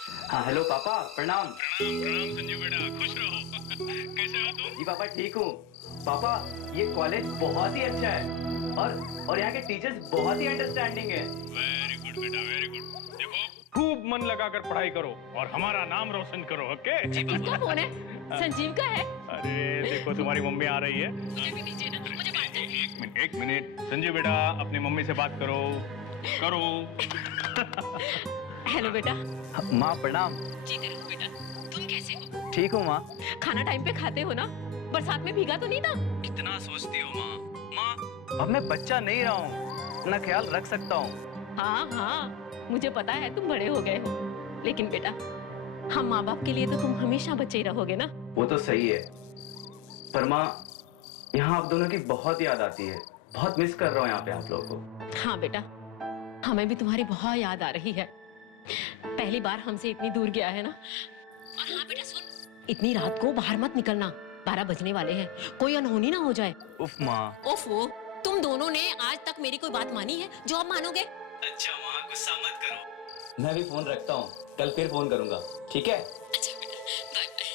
हाँ हेलो पापा, प्रणाम। प्रणाम प्रणाम संजू बेटा, खुश रहो। कैसे हो तुम? जी पापा ठीक हूँ। पापा ये कॉलेज बहुत ही अच्छा है और यहाँ के टीचर्स बहुत ही अंडरस्टैंडिंग है। वेरी गुड बेटा, वेरी गुड। देखो खूब मन लगाकर पढ़ाई करो और हमारा नाम रोशन करो, ओके? किसका फोन है? संजीव का है। अरे देखो तुम्हारी मम्मी आ रही है। मुझे भी दीजिए ना, मुझे बात करनी है। एक मिनट संजू बेटा, अपनी मम्मी से बात करो करो। हेलो बेटा। माँ प्रणाम। जीते रहो बेटा। तुम कैसे हो? ठीक हूँ माँ। खाना टाइम पे खाते हो ना? बरसात में भीगा तो नहीं था? कितना सोचती हो माँ। अब मैं बच्चा नहीं रहा हूँ, अपना ख्याल रख सकता हूँ। हाँ हाँ, मुझे पता है तुम बड़े हो गए हो, लेकिन बेटा हम माँ बाप के लिए तो तुम हमेशा बच्चे ही रहोगे ना। वो तो सही है, पर माँ यहाँ आप दोनों की बहुत याद आती है। बहुत मिस कर रहा हूँ यहाँ पे आप लोगों को। हाँ बेटा, हमें भी तुम्हारी बहुत याद आ रही है। पहली बार हमसे इतनी दूर गया है ना। और हाँ बेटा सुन, इतनी रात को बाहर मत निकलना, 12 बजने वाले हैं, कोई अनहोनी ना हो जाए। उफ माँ। ओफो, तुम दोनों ने आज तक मेरी कोई बात मानी है जो अब मानोगे? अच्छा माँ गुस्सा मत करो। मैं भी फोन रखता हूँ, कल फिर फोन करूंगा, ठीक है? अच्छा बेटा, बाय बाय।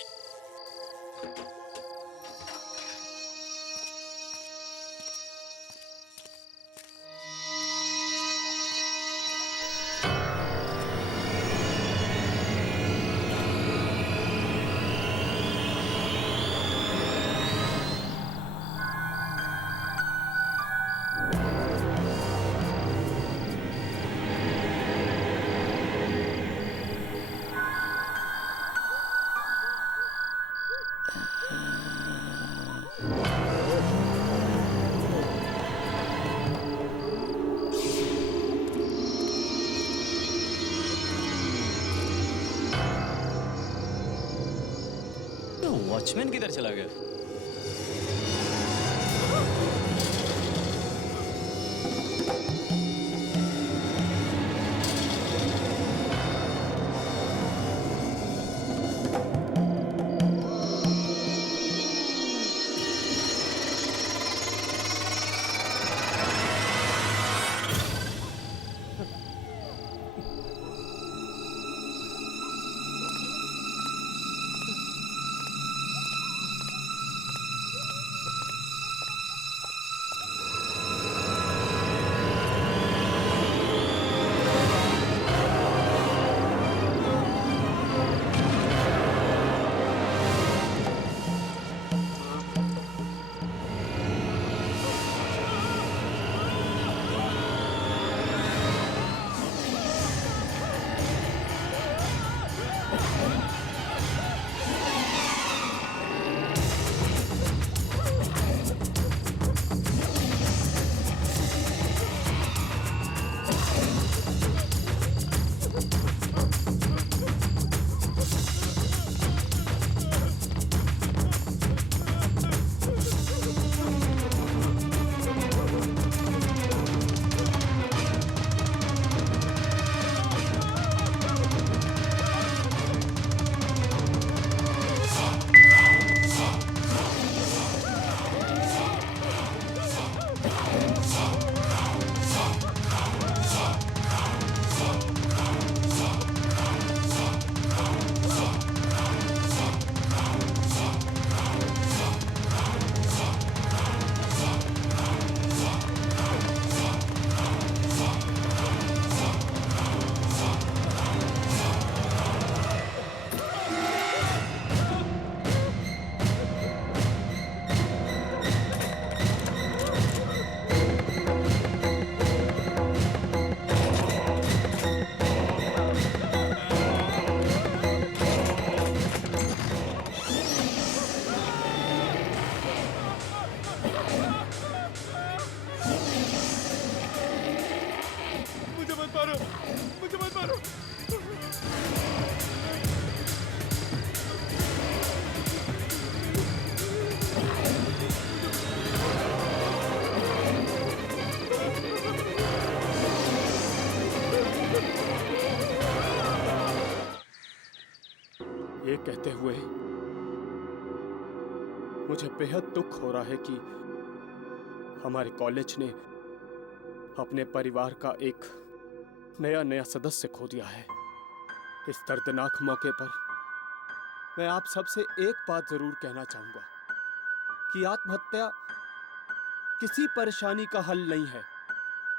वॉचमैन किधर चला गया? मुझे मत मारो, मुझे मत मारो। ये कहते हुए मुझे बेहद दुख हो रहा है कि हमारे कॉलेज ने अपने परिवार का एक नया सदस्य खो दिया है। इस दर्दनाक मौके पर मैं आप सबसे एक बात जरूर कहना चाहूंगा कि आत्महत्या किसी परेशानी का हल नहीं है।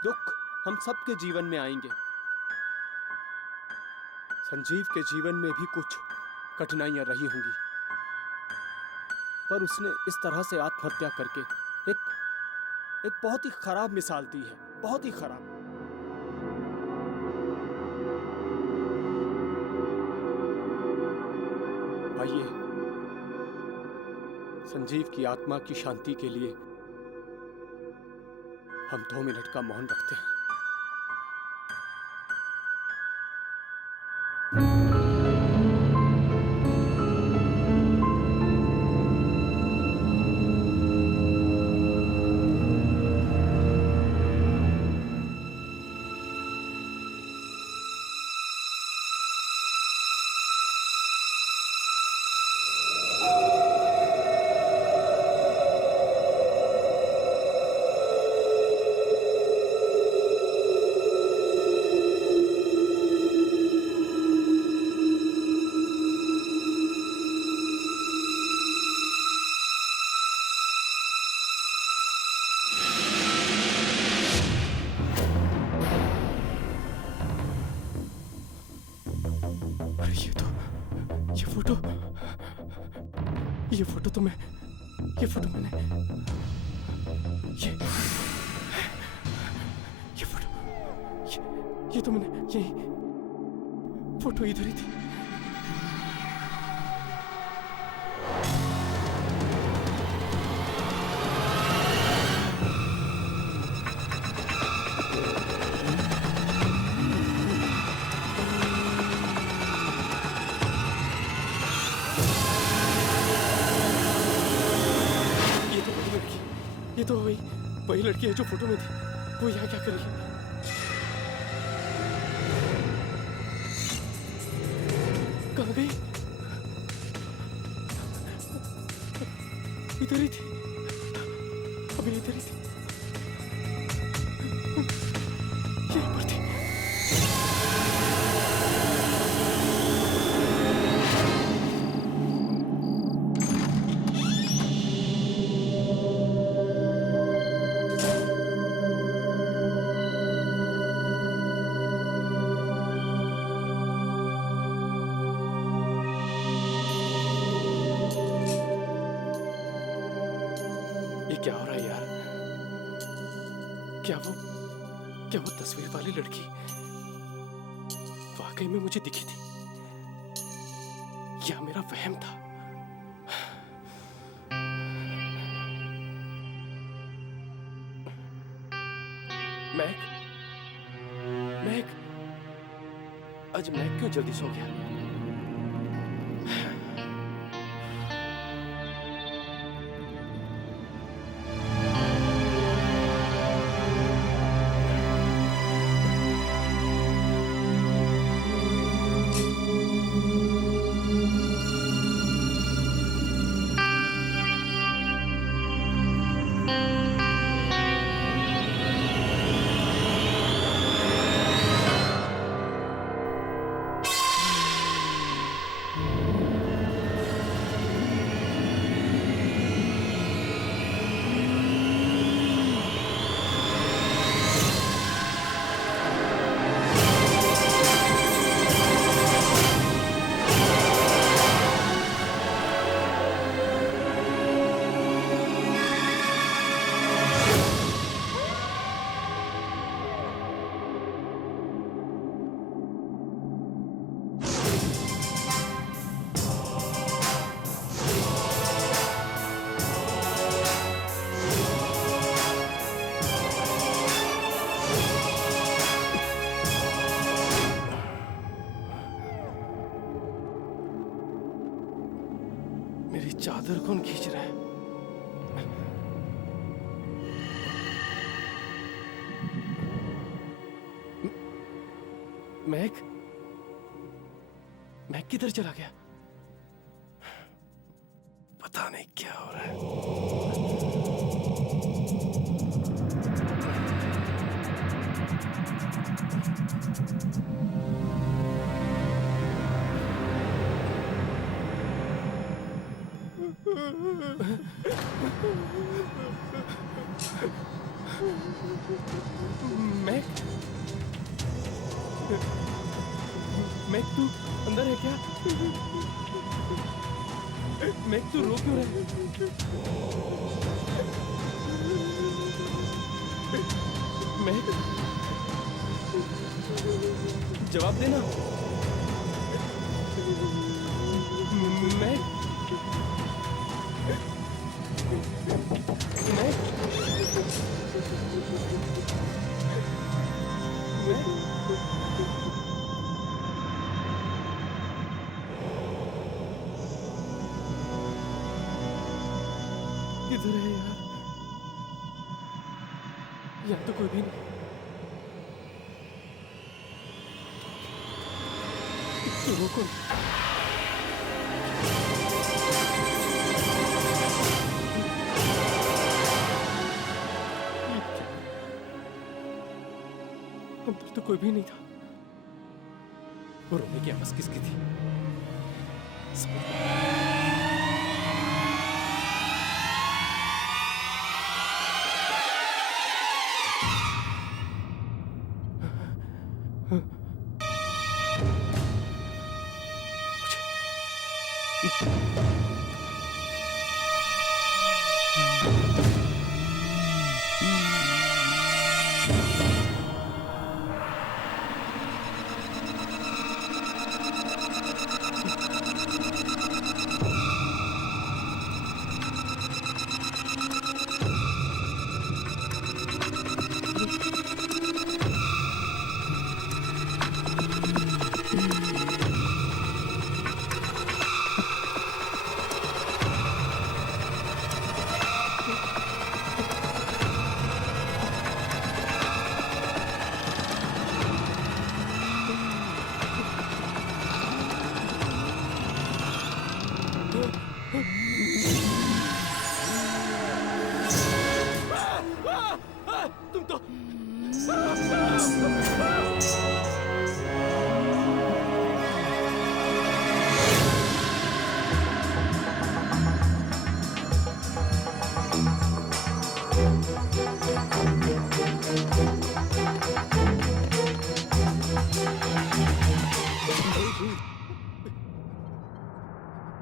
दुख हम सबके जीवन में आएंगे। संजीव के जीवन में भी कुछ कठिनाइयां रही होंगी, पर उसने इस तरह से आत्महत्या करके एक बहुत ही खराब मिसाल दी है, बहुत ही खराब। आइए संजीव की आत्मा की शांति के लिए हम 2 मिनट का मौन रखते हैं। ये फोटो मैंने ये तो मैंने यही फोटो इधर ही थी। ये तो वही लड़की है जो फोटो में थी। वो यहाँ क्या कर रही है? कहाँ गई? इधर ही थी, अभी इधर ही थी, यहीं पर थी। क्या हो रहा है यार? क्या वो तस्वीर वाली लड़की वाकई में मुझे दिखी थी या मेरा वहम था? मैक आज मैक क्यों जल्दी सो गया? मेरी चादर कौन खींच रहा है? मैक किधर चला गया? पता नहीं क्या हो रहा है। मैं तू अंदर है क्या? मैं तू रो क्यों रहा है? मैं जवाब देना। मैं किधर है यार? यहाँ तो कोई भी नहीं। तो रुको। अंदर तो कोई भी नहीं था। वो रोने की आवाज किसकी थी? तुम तो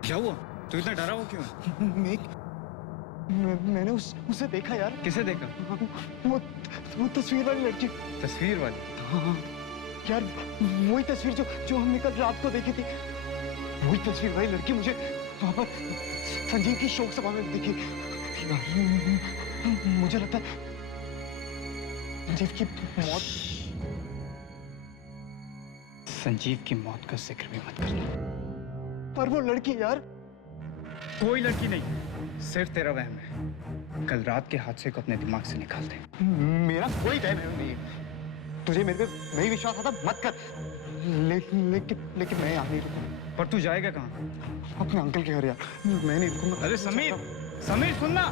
क्या हुआ? तू इतना डरा हुआ क्यों है? मैंने उसे देखा यार। किसे देखा? वो तस्वीर वाली लड़की। तस्वीर वाली? हाँ यार, वही तस्वीर जो हमने कल रात को देखी थी। वही तस्वीर वाली लड़की मुझे वहां पर संजीव की शोक सभा में दिखी। मुझे लगता है संजीव की मौत। संजीव की मौत का जिक्र भी मत करना। पर वो लड़की यार। कोई लड़की नहीं, सिर्फ तेरा वहम है। कल रात के हादसे को अपने दिमाग से निकाल दे। मेरा कोई वहम नहीं है। तुझे मेरे पे नहीं विश्वास आता मत कर। लेकिन मैं यहाँ नहीं रुकूंगा। पर तू जाएगा कहाँ? अपने अंकल के घर यार। मैं नहीं रुकूंगा। अरे समीर, समीर सुनना।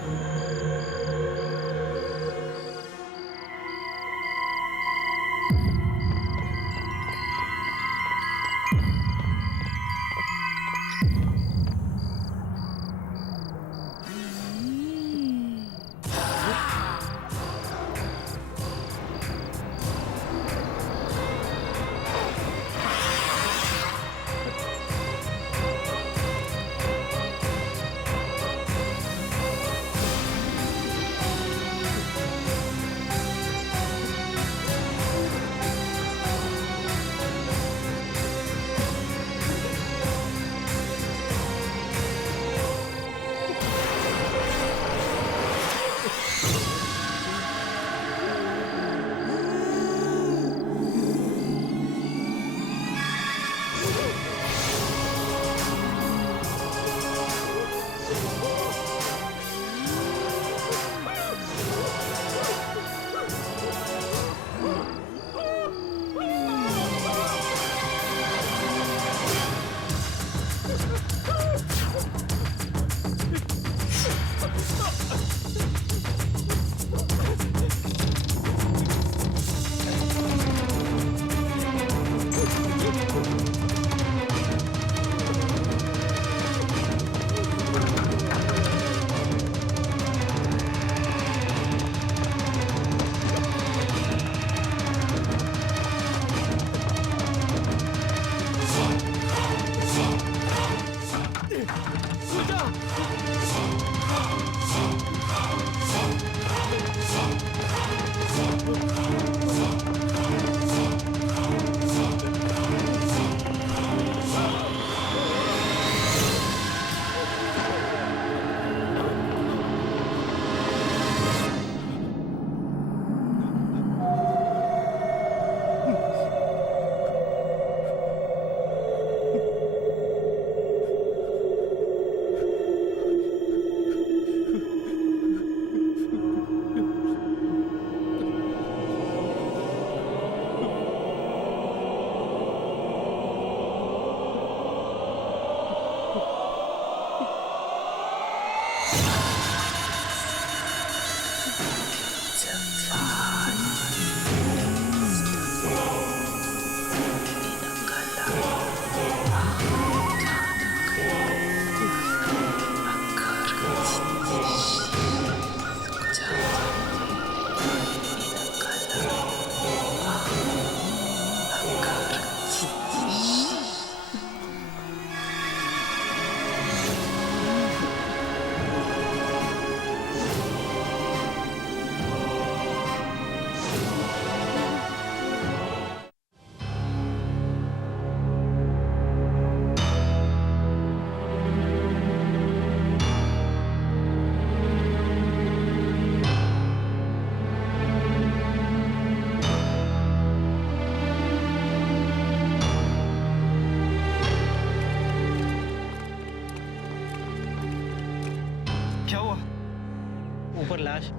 ऊपर लाश।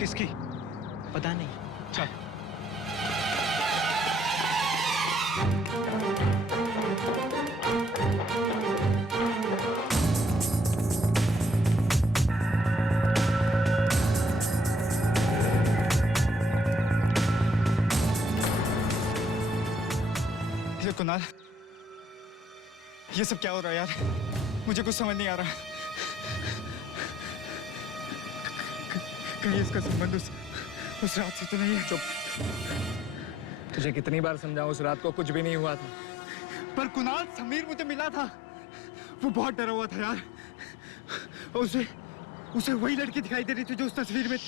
किसकी? पता नहीं। चल। ये कुणाल, ये सब क्या हो रहा है यार? मुझे कुछ समझ नहीं आ रहा। कहीं इसका संबंध उस रात से तो नहीं है? चुप। तुझे कितनी बार समझाऊं, उस रात को कुछ भी नहीं हुआ था। पर कुणाल, समीर मुझे मिला था, वो बहुत डरा हुआ था यार। और उसे वही लड़की दिखाई दे रही थी जो उस तस्वीर में।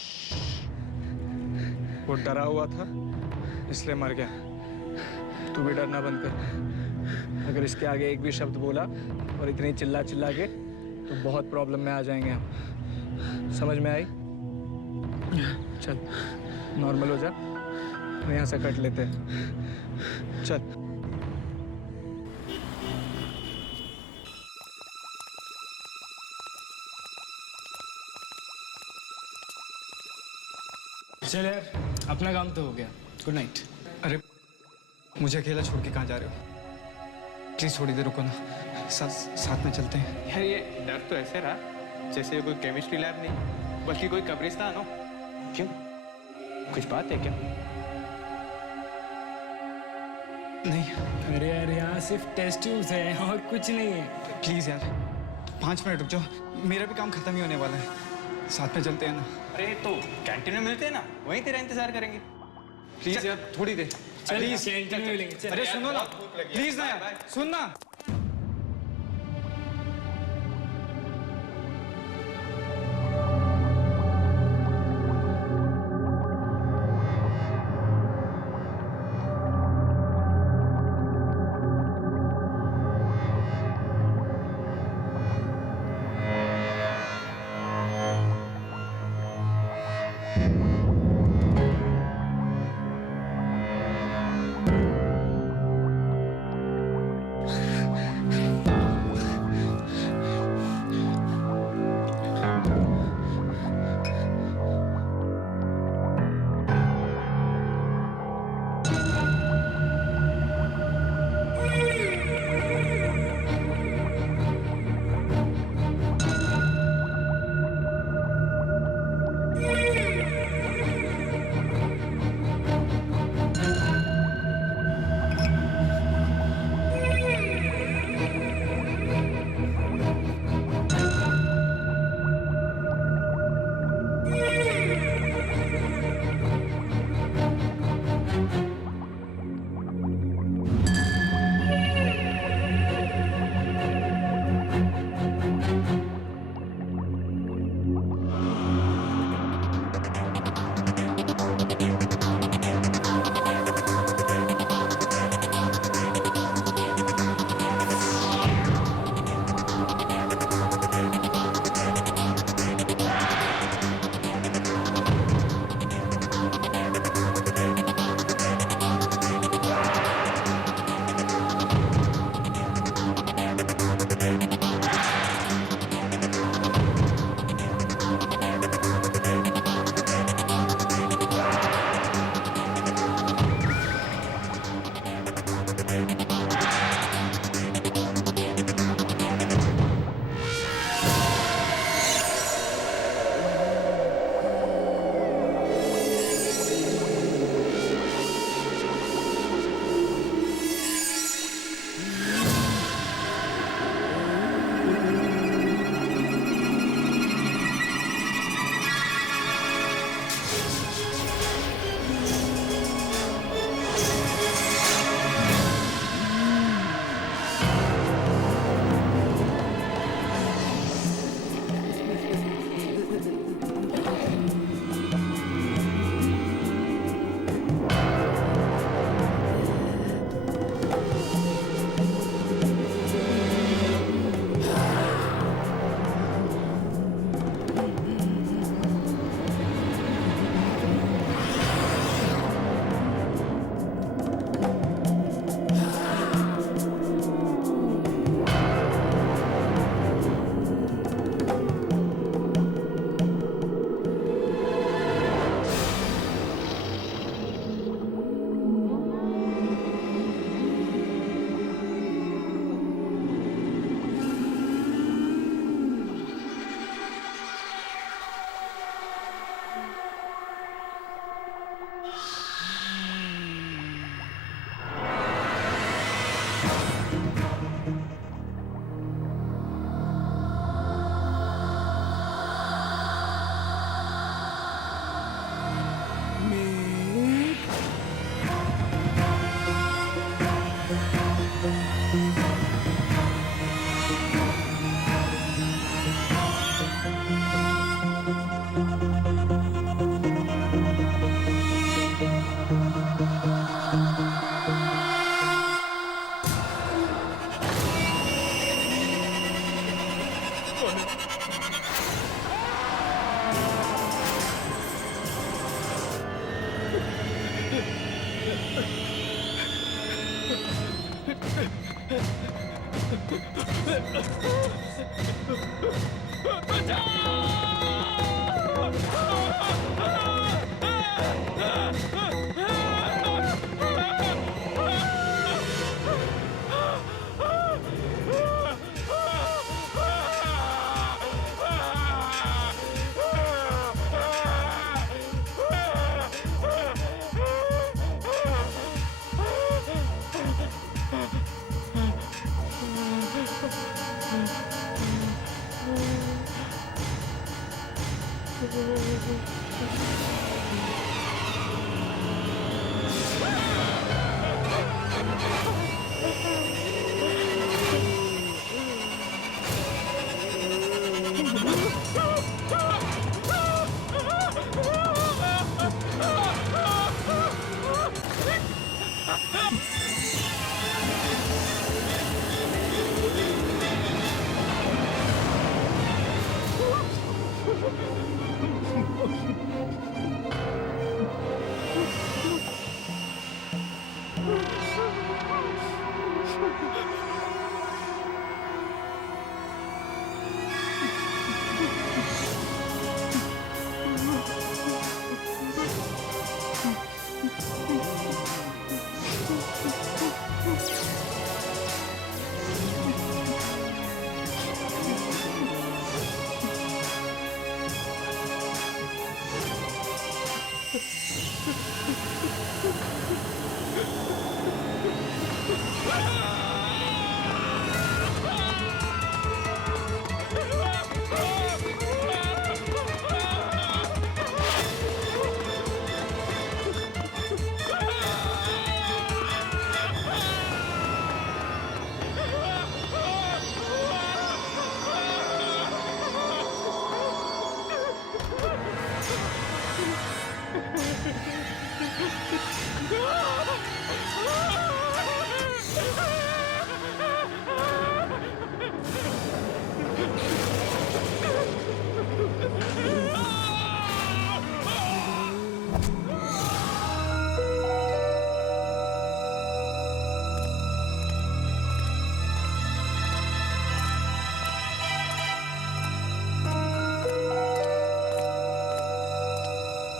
वो डरा हुआ था इसलिए मर गया। तू भी डरना बंद कर। अगर इसके आगे एक भी शब्द बोला और इतनी चिल्ला चिल्ला के तो बहुत प्रॉब्लम में आ जाएंगे हम। समझ में आई? चल नॉर्मल हो जा, यहाँ से कट लेते हैं। चल। चल यार, अपना काम तो हो गया। Good night. अरे मुझे अकेला छोड़ के कहाँ जा रहे हो? प्लीज थोड़ी देर रुको ना, साथ में चलते हैं। यार ये डर तो ऐसे रहा जैसे कोई केमिस्ट्री लैब नहीं बल्कि कोई कब्रिस्तान हो। क्यों, कुछ बात है क्या? नहीं। अरे यार यहाँ सिर्फ टेस्ट ट्यूब्स है और कुछ नहीं है। प्लीज यार 5 मिनट रुक जाओ, मेरा भी काम खत्म ही होने वाला है। साथ में चलते हैं ना। अरे तो कैंटीन में मिलते हैं ना, वहीं तेरा इंतजार करेंगे। प्लीज यार थोड़ी देर। प्लीज कैंटीन में मिलेंगे। अरे सुनो ना, प्लीज ना यार, सुन ना।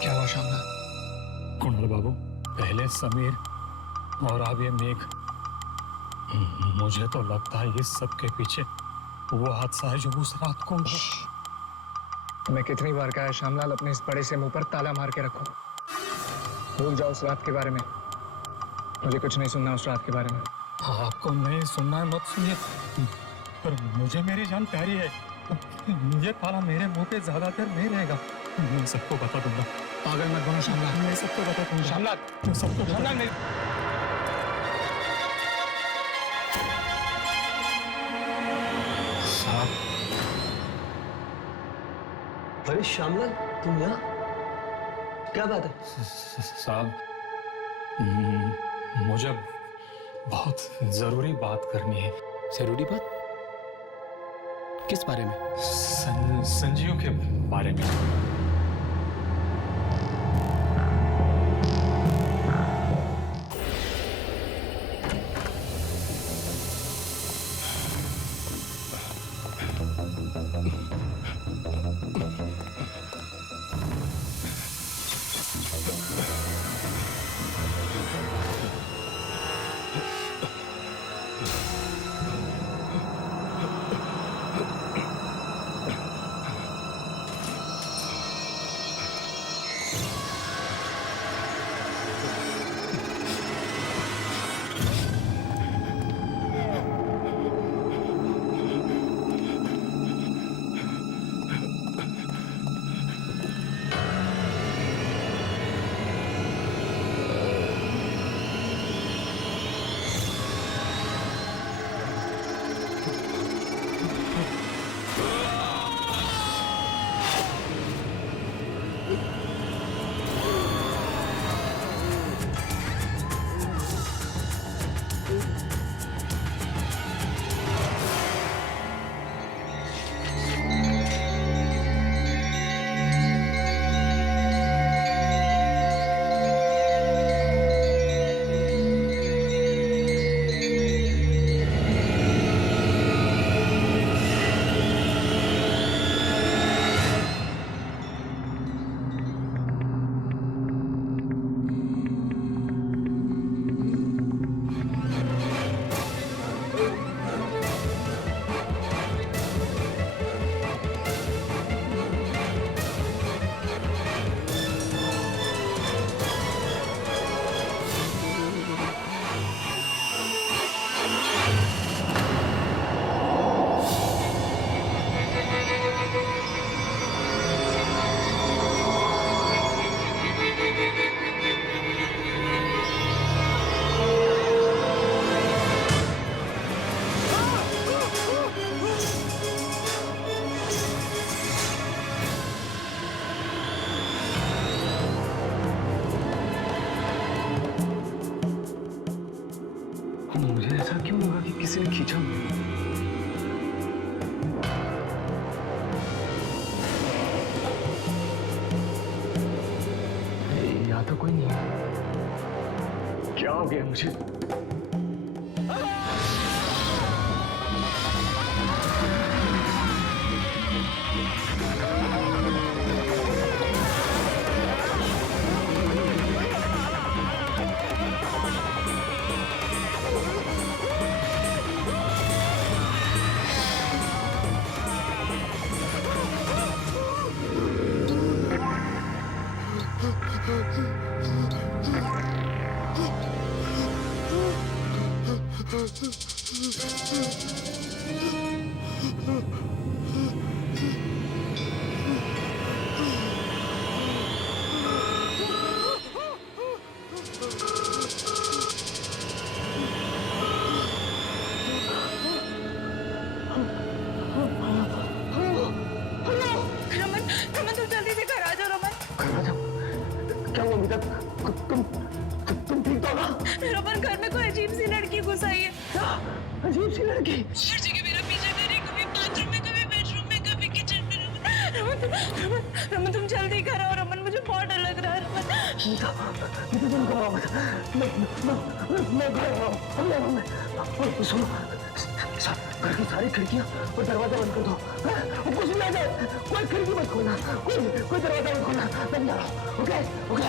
क्या हुआ श्यामलाल? कुंडल बाबू, पहले समीर और अब ये मेघ। मुझे तो लगता है इस सब के पीछे वो हादसा है जो उस रात को। मैं कितनी बार कहा है श्यामलाल, अपने इस बड़े से मुंह पर ताला मार के रखो। भूल जाओ उस रात के बारे में। मुझे कुछ नहीं सुनना उस रात के बारे में। आपको नहीं सुनना है मत सुनिए, पर मुझे मेरी जान प्यारी है। ये ताला मेरे मुंह पे ज्यादा देर नहीं रहेगा। मैं सबको बता दूंगा। पागल मत बनो श्यामलाल। मैं सबको बता दूंगा। श्यामलाल, मैं सबको श्यामलाल मेरी अरे श्यामलाल, तुम यहाँ? क्या बात है? साहब, मुझे बहुत जरूरी बात करनी है। जरूरी बात? किस बारे में? संजीव के बारे में। यहाँ तो कोई नहीं है। क्या हो गया मुझे? रमन, रमन तुम जल्दी से घर आ जाओ रमन। क्या हुआ अमिता? तुम ठीक तो ना? रमन घर में कोई अजीब सी लड़की घुस आई है। अजीब सी लड़की? हर जगह मेरा पीछा कर रही, कभी बाथरूम में, कभी बेडरूम में, कभी किचन में। रमन तुम जल्दी घर आओ रमन, मुझे बहुत डर लग रहा है रमन। अमिता तुम घबराओ मत। मैं घर आ रहा हूँ। सुनो, घर की सारी खिड़कियां और दरवाजा बंद कर दो। और कुछ भी आ जाए कोई खिड़की मत खोलना, कोई दरवाजा मत खोलना। मैं जा रहा हूँ। Okay okay.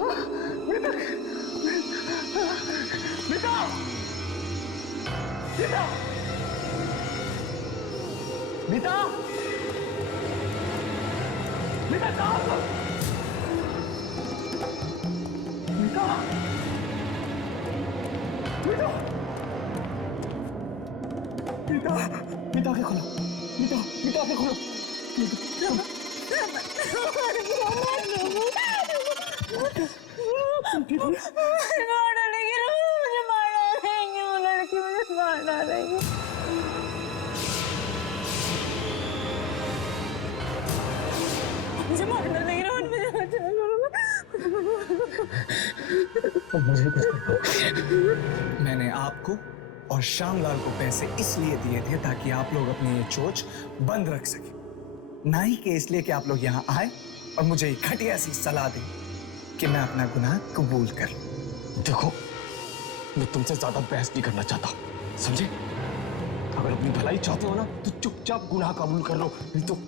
मीता, मीता, मीता, मीता कहाँ हो? मीता, मीता, मीता, मीता आंखें खोलो, मीता, मीता आंखें खोलो, मार डालेंगे, मुझे मार डालेंगे, वो लड़की मुझे मार डालेंगे। मुझे मार डालेंगे, रोहन मुझे बचा लो। मैंने आपको और श्यामलाल को पैसे इसलिए दिए थे ताकि आप लोग अपनी ये चोच बंद रख सके, ना ही कि इसलिए कि आप लोग यहाँ आए और मुझे एक घटिया सी सलाह दें कि मैं अपना गुनाह कबूल कर लूं। देखो, मैं तुमसे ज्यादा बहस नहीं करना चाहता, समझे? अगर अपनी भलाई चाहते हो ना तो चुपचाप गुनाह कबूल कर लो, नहीं तो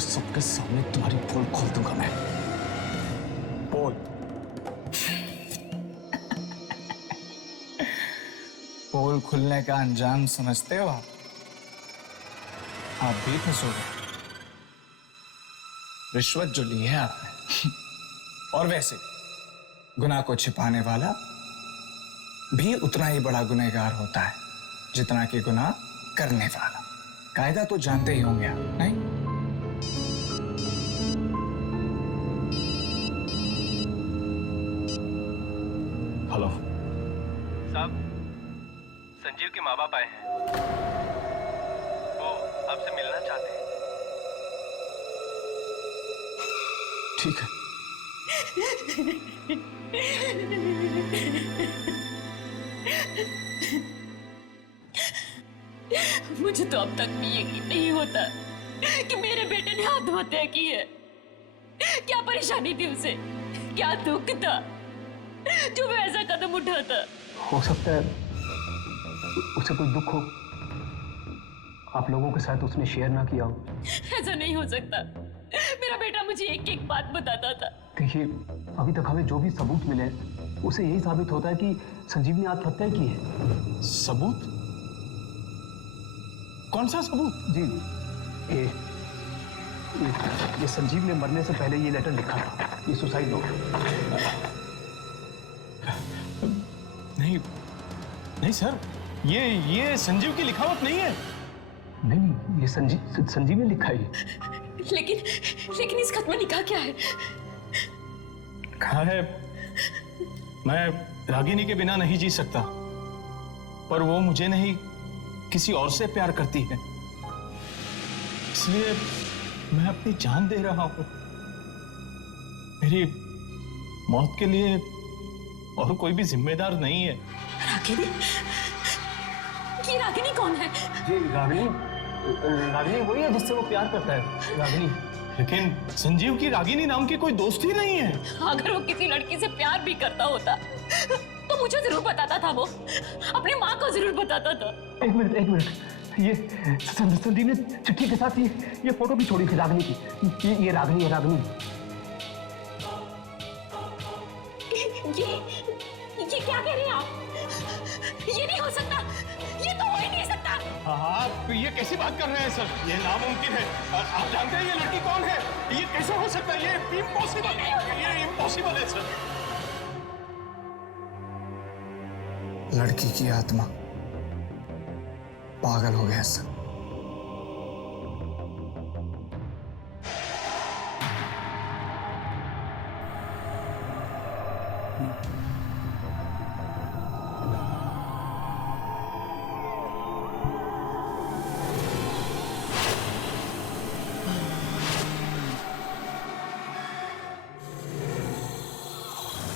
सबके सामने तुम्हारी पोल खोल दूंगा मैं। पोल पोल खुलने का अंजाम समझते हो आप भी फंसोगे। रिश्वत जो ली है आपने और वैसे गुनाह को छिपाने वाला भी उतना ही बड़ा गुनहगार होता है जितना कि गुनाह करने वाला। कायदा तो जानते ही होंगे आप, नहीं? हेलो साहब, संजीव के माँ बाप आए हैं, वो आपसे मिलना चाहते हैं। ठीक है। मुझे तो अब तक भी यकीन नहीं होता कि मेरे बेटे ने आत्महत्या की है। क्या परेशानी थी उसे, क्या दुख था जो वो ऐसा कदम उठाता। हो सकता है उसे कोई दुख हो, आप लोगों के साथ उसने शेयर ना किया हो। ऐसा नहीं हो सकता। मेरा बेटा मुझे एक एक बात बताता था। देखिए, अभी तक हमें जो भी सबूत मिले उसे यही साबित होता है कि संजीव ने आत्महत्या की है। सबूत? कौन सा सबूत? जी, ये संजीव ने मरने से पहले ये लेटर लिखा था, ये सुसाइड नोट। नहीं नहीं सर, ये संजीव की लिखावट नहीं है। नहीं, ये संजीव ने लिखा है। लेकिन इस खत में लिखा क्या है? कहा है, मैं रागिनी के बिना नहीं जी सकता, पर वो मुझे नहीं किसी और से प्यार करती है, इसलिए मैं अपनी जान दे रहा हूं। मेरी मौत के लिए और कोई भी जिम्मेदार नहीं है। रागिनी? ये रागिनी कौन है? जी, रागिनी वही है जिससे वो प्यार करता है, रागिनी। लेकिन संजीव की रागिनी नाम की कोई दोस्त ही नहीं है। अगर वो किसी लड़की से प्यार भी करता होता तो मुझे जरूर बताता था, वो अपनी माँ को जरूर बताता था। एक मिनट, ये संजीव ने चिट्ठी के साथ ये फोटो भी छोड़ी थी रागिनी की। ये रागिनी है, रागिनी। ये क्या कह रहे हैं आप? ये नहीं हो सकता, ये तो हो ही नहीं सकता। आप ये कैसी बात कर रहे हैं सर? ये नामुमकिन है। आप जानते हैं ये लड़की कौन है? ये कैसे हो सकता है? ये इम्पॉसिबल है, ये इम्पॉसिबल है सर। लड़की की आत्मा पागल हो गया sir.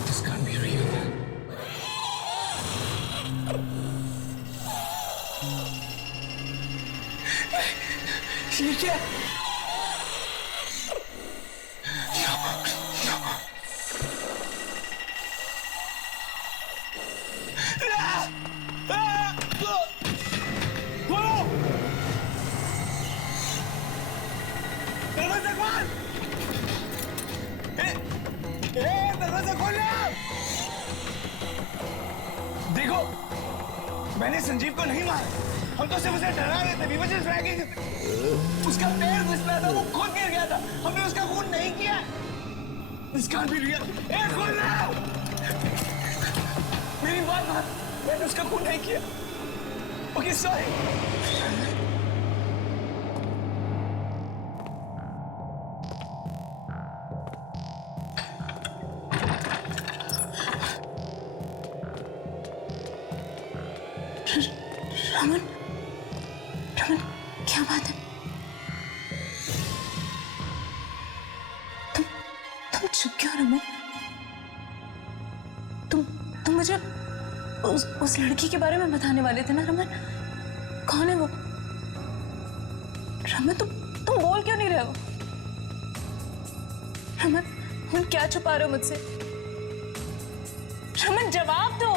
This can't be real. ये क्या? दरवाजा खोल देखो, मैंने संजीव को नहीं मारा, हम तो सिर्फ उसे डरा रहे थे। We were just dragging him। उसका पैर फिसला था, वो खुद गिर गया था, हमने उसका खून नहीं किया। This can't be real। खोल रहा हूँ। मेरी बात मान, मैंने उसका खून नहीं किया। Okay, sorry। रमन, रमन, क्या बात है? तुम चुप क्यों रमन? तुम मुझे उस लड़की के बारे में बताने वाले थे ना रमन? कौन है वो? रमन, तुम बोल क्यों नहीं रहे हो? रमन क्या छुपा रहे हो मुझसे? रमन जवाब दो,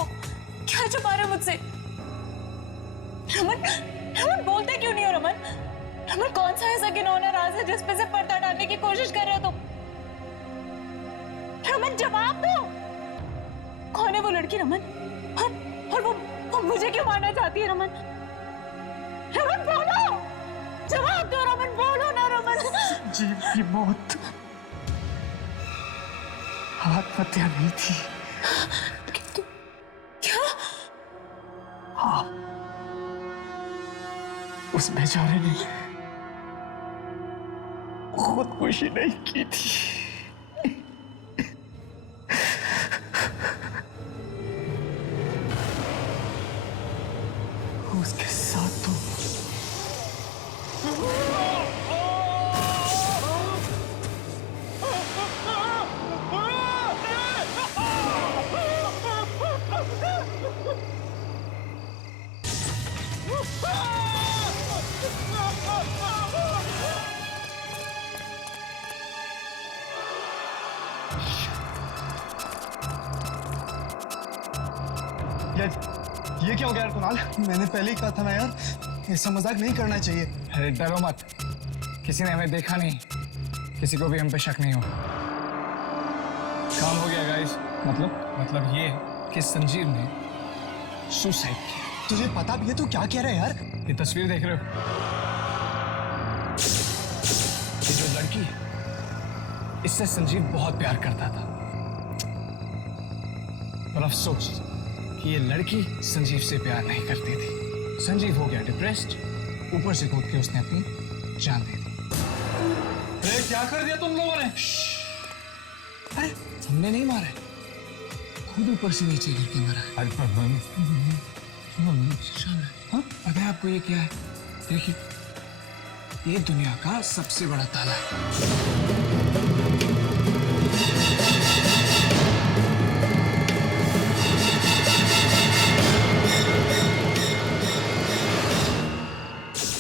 क्या छुपा रहे हो मुझसे? रमन बोलते क्यों नहीं हो रमन? रमन कौन सा ऐसा घिनौना राज है जिस पे से पर्दा डालने की कोशिश कर रहे हो तुम? रमन जवाब दो, कौन है वो लड़की रमन? और वो मुझे क्यों मारना चाहती है रमन? रमन बोलो, जवाब दो रमन, बोलो ना रमन। संजीव की मौत आत्महत्या नहीं थी। क्या? हाँ, उस बेचारे ने खुदकुशी नहीं की थी। उसके साथ तो ये क्या हो गया यार कुणाल? मैंने पहले ही कहा था ना यार, ऐसा मजाक नहीं करना चाहिए। अरे डरो मत, किसी ने हमें देखा नहीं, किसी को भी हम पे शक नहीं हो। काम हो गया गाइस। मतलब ये कि संजीव ने सुसाइड किया। तुझे पता भी है तो क्या कह रहा है यार? ये तस्वीर देख रहे हो? ये जो लड़की है, इससे संजीव बहुत प्यार करता था, पर अफसोस कि ये लड़की संजीव से प्यार नहीं करती थी। संजीव हो गया डिप्रेस्ड, ऊपर से कूद के उसने अपनी जान दे दी। अरे क्या कर दिया तुम लोगों ने? अरे हमने नहीं मारा, खुद ऊपर से नीचे गिर के मारा। अरे हाँ, पता है आपको ये क्या है? देखिए, ये दुनिया का सबसे बड़ा ताला है।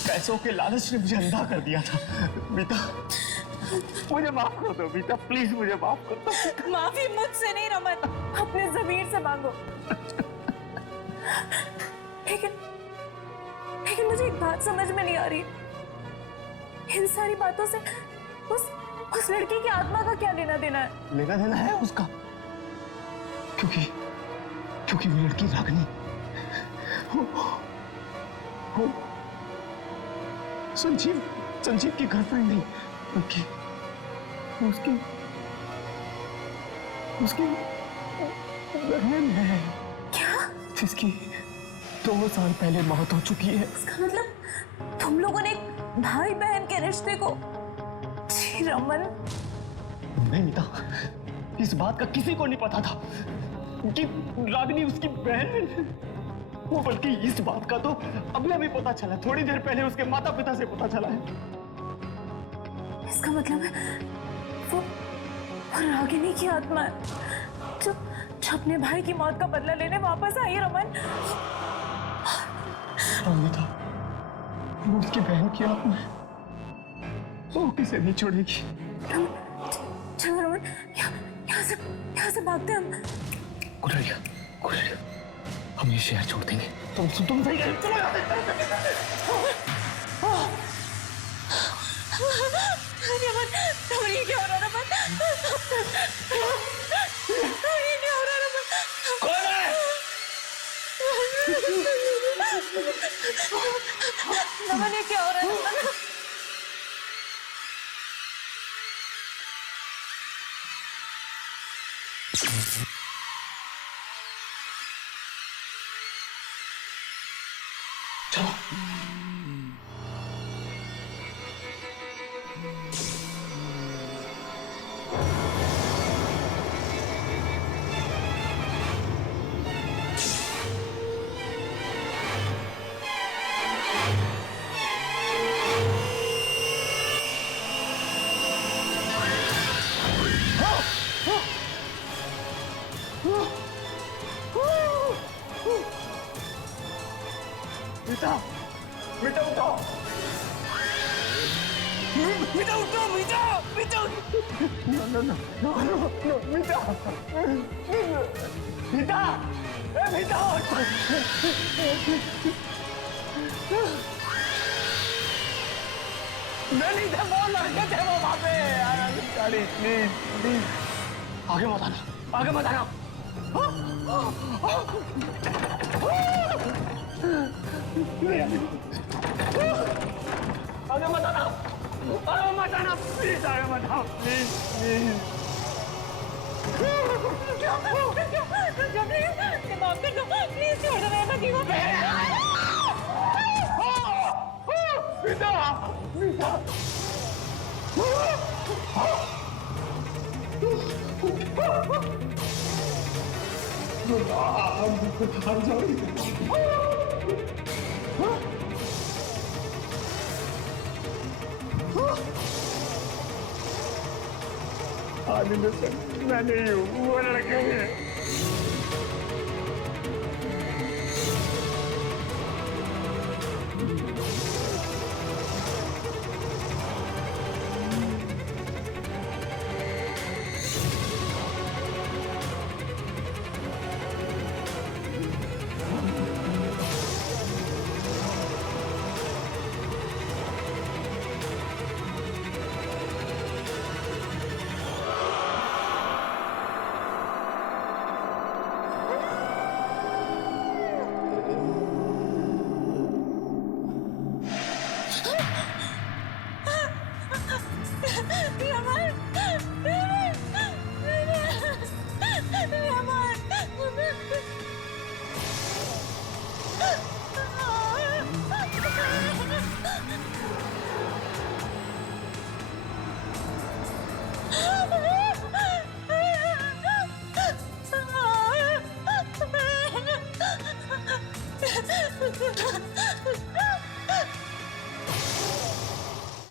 पैसों के लालच ने मुझे अंधा कर दिया था। बीता, मुझे माफ कर दो बीता, प्लीज मुझे माफ कर दो। माफी मुझसे नहीं रमन, अपने जमीर से मांगो। लेकिन मुझे एक बात समझ में नहीं आ रही, इन सारी बातों से उस लड़की की आत्मा का क्या लेना देना है? लेना देना है उसका, क्योंकि वो लड़की रागनी वो संजीव की गर्लफ्रेंड नहीं, उसकी बहन है। क्या? जिसकी 2 साल पहले मौत हो चुकी है। इसका मतलब तुम लोगों ने एक भाई बहन के रिश्ते को? जी रमन, नहीं मीता, इस बात का किसी को नहीं पता था कि रागनी उसकी बहन है। वो बल्कि इस बात का तो अभी पता चला, थोड़ी देर पहले उसके माता पिता से पता चला है। इसका मतलब है वो रागिनी की आत्मा है जो अपने भाई की मौत का बदला लेने वापस आई। रमन, अमिता, वो उसकी बहन की आत्मा है, वो किसे नहीं छोड़ेगी। चलो रमन, यहाँ से भागते हम। गुड़रिया, हम ये शहर छोड़ देंगे। तुम सही कह, चलो यहाँ से। रमन, ये क्या हो रहा है रमन? रमन ये क्या हो रहा है रमन? मीठा मीठा उठो मीठा उठो मीठा मीठा no no no no no मीठा मीठा मीठा नहीं थे वो लड़के थे वो वहां पे गाड़ी प्लीज प्लीज आगे मत आना आगे मत आना आगे मत आना प्लीज आगे मत आओ प्लीज प्लीज छोड़ दो मेरे पति को मीठा मीठा मैं नहीं हूँ वो लड़के हैं